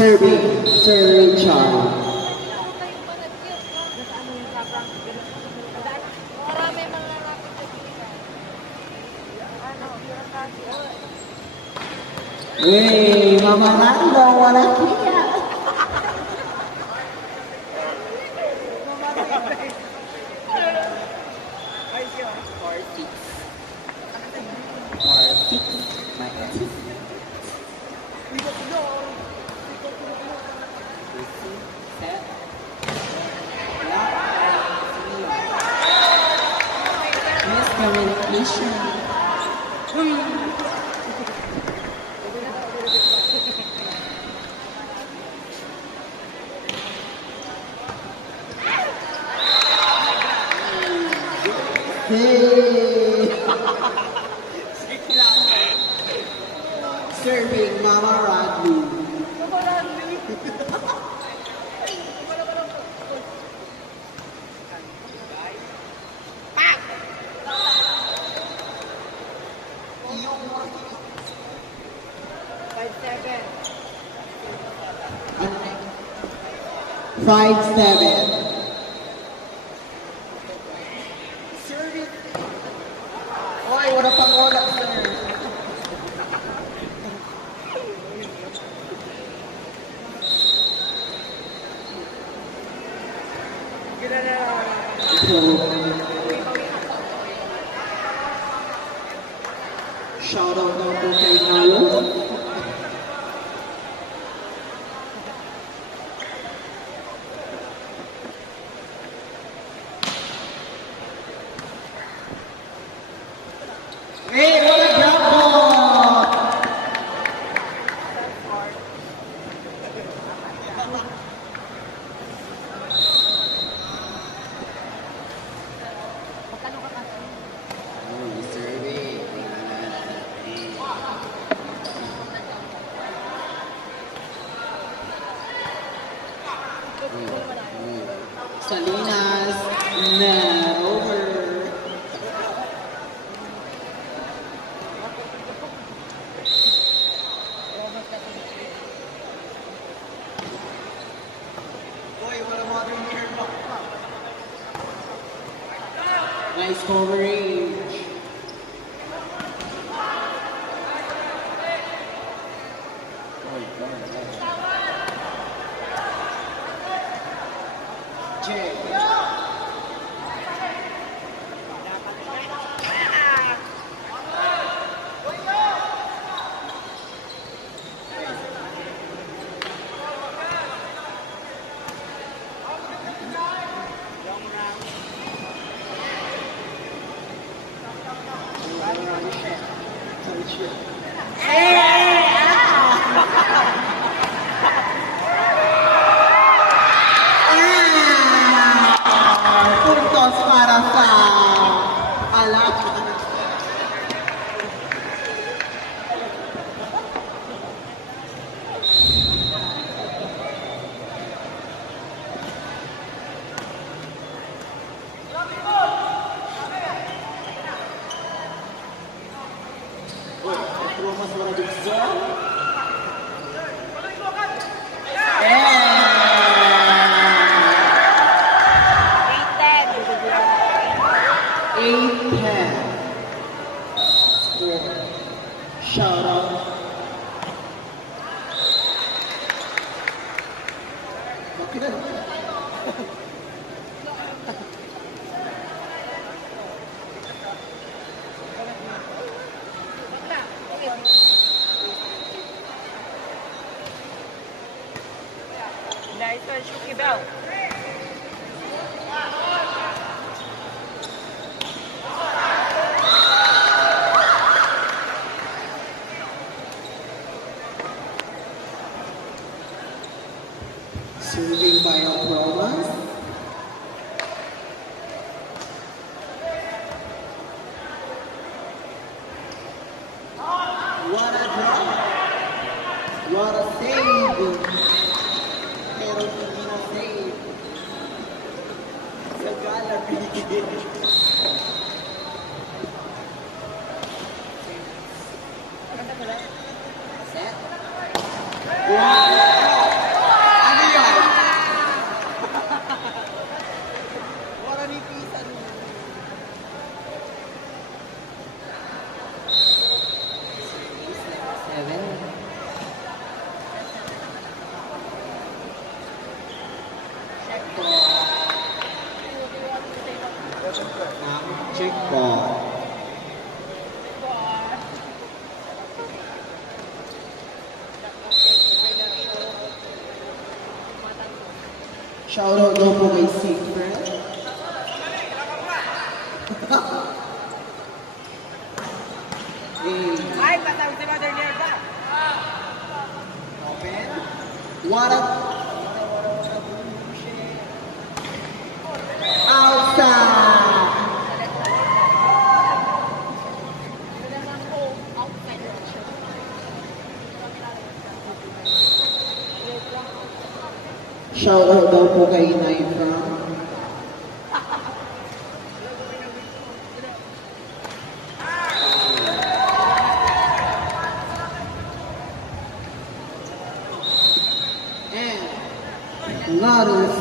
Serving, Sir Richard. Wey, Mama Nando, wala kaya. Miscommunication. Serving Mama Radley. Five seven. Oy, wala pang oras, sir. Shout out daw po kay Nalo. Hey, what a grab ball! Salinas, net over. Nice coverage. Jay. Puntos para sa Alak. Mas wala dito. Shout out. Okay. Nice one, Shuki Bell. Serving by Promas. What a drop. What a save. Pero hindi na save. Sa gallery. Set. Wow! Ano yun? Wala ni Pisan. Seven. Check ball. Check ball. Shoutout daw po kay Siegfried. Ay, patawag si Mother Nerva. Open. What a... Outside! Shoutout daw po kay Naifra. And Lotus